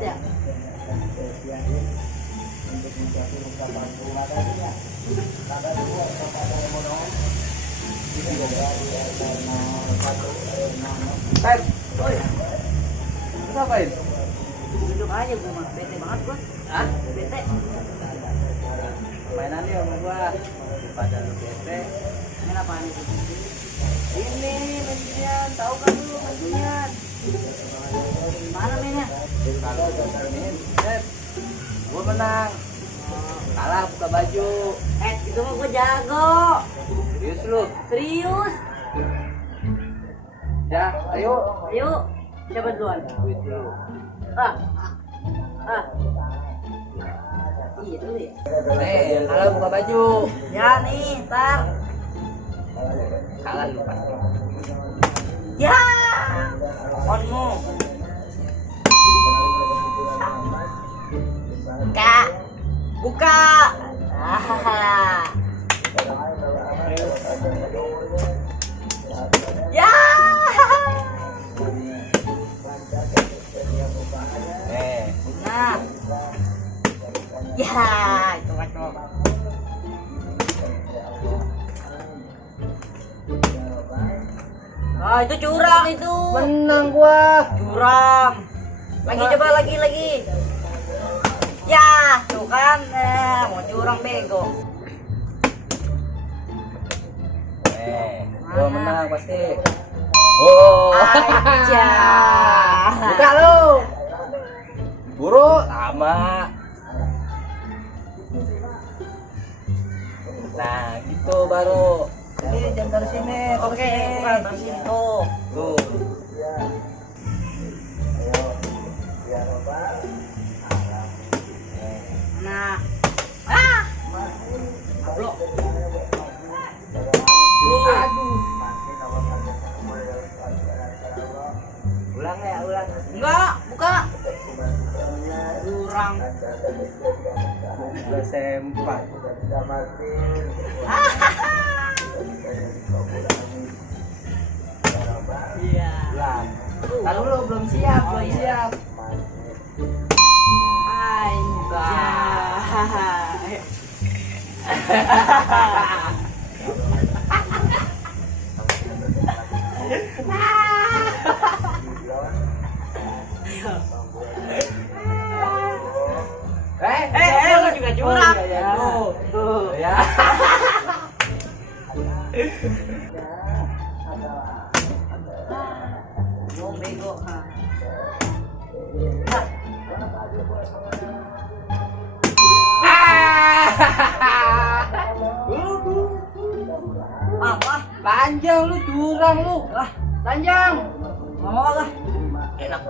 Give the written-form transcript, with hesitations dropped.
ya. Untuk menjadi ungkapan terima kasihnya kepada dua kepada Mono ini dari Pep, oi. Lu ngapain? Duduk aja gua mah, bete banget gua. Hah? Bete. Mainan dia sama gua. Daripada lu bete. Ini apaan itu? Ini majunya, tahu kan lu majunya? Mana mainnya? Kalau ini, Pep, gua menang. Kalah buka baju. Itu mah gua jago. Serius lu? Serius. Ya, ayo. Ayo, siapa duluan? Duit dulu. Ah. Ah. Iya dulu ya. Kalah buka baju. Ya nih, ntar. Kalah lu pasti. Ya. Onmu. Kak. Buka. Ah. Ya. Nah. Ya, itu macam. Ah, itu curang itu. Menang gua. Curang. Lagi coba lagi. Ya, tuh kan, mau curang bego. Gua menang pasti. Oh. Aja. Buka lu. Buru sama. Nah, gitu baru. Ini jangan dari sini. Oke, bukan dari situ. Tuh. Nah. Ah. Blok. Aduh. Ulang ya, ulang. Enggak, buka. Curang. Udah sempat. Iya. Ulang. Kalau lu belum siap, Oh, belum iya. siap. Anjay. Lu juga curang. Oh, iya, iya. Tuh, ya. Gua bego. Apa? Panjang lu, curang lu. Lah, Panjang. mau lah. Enak.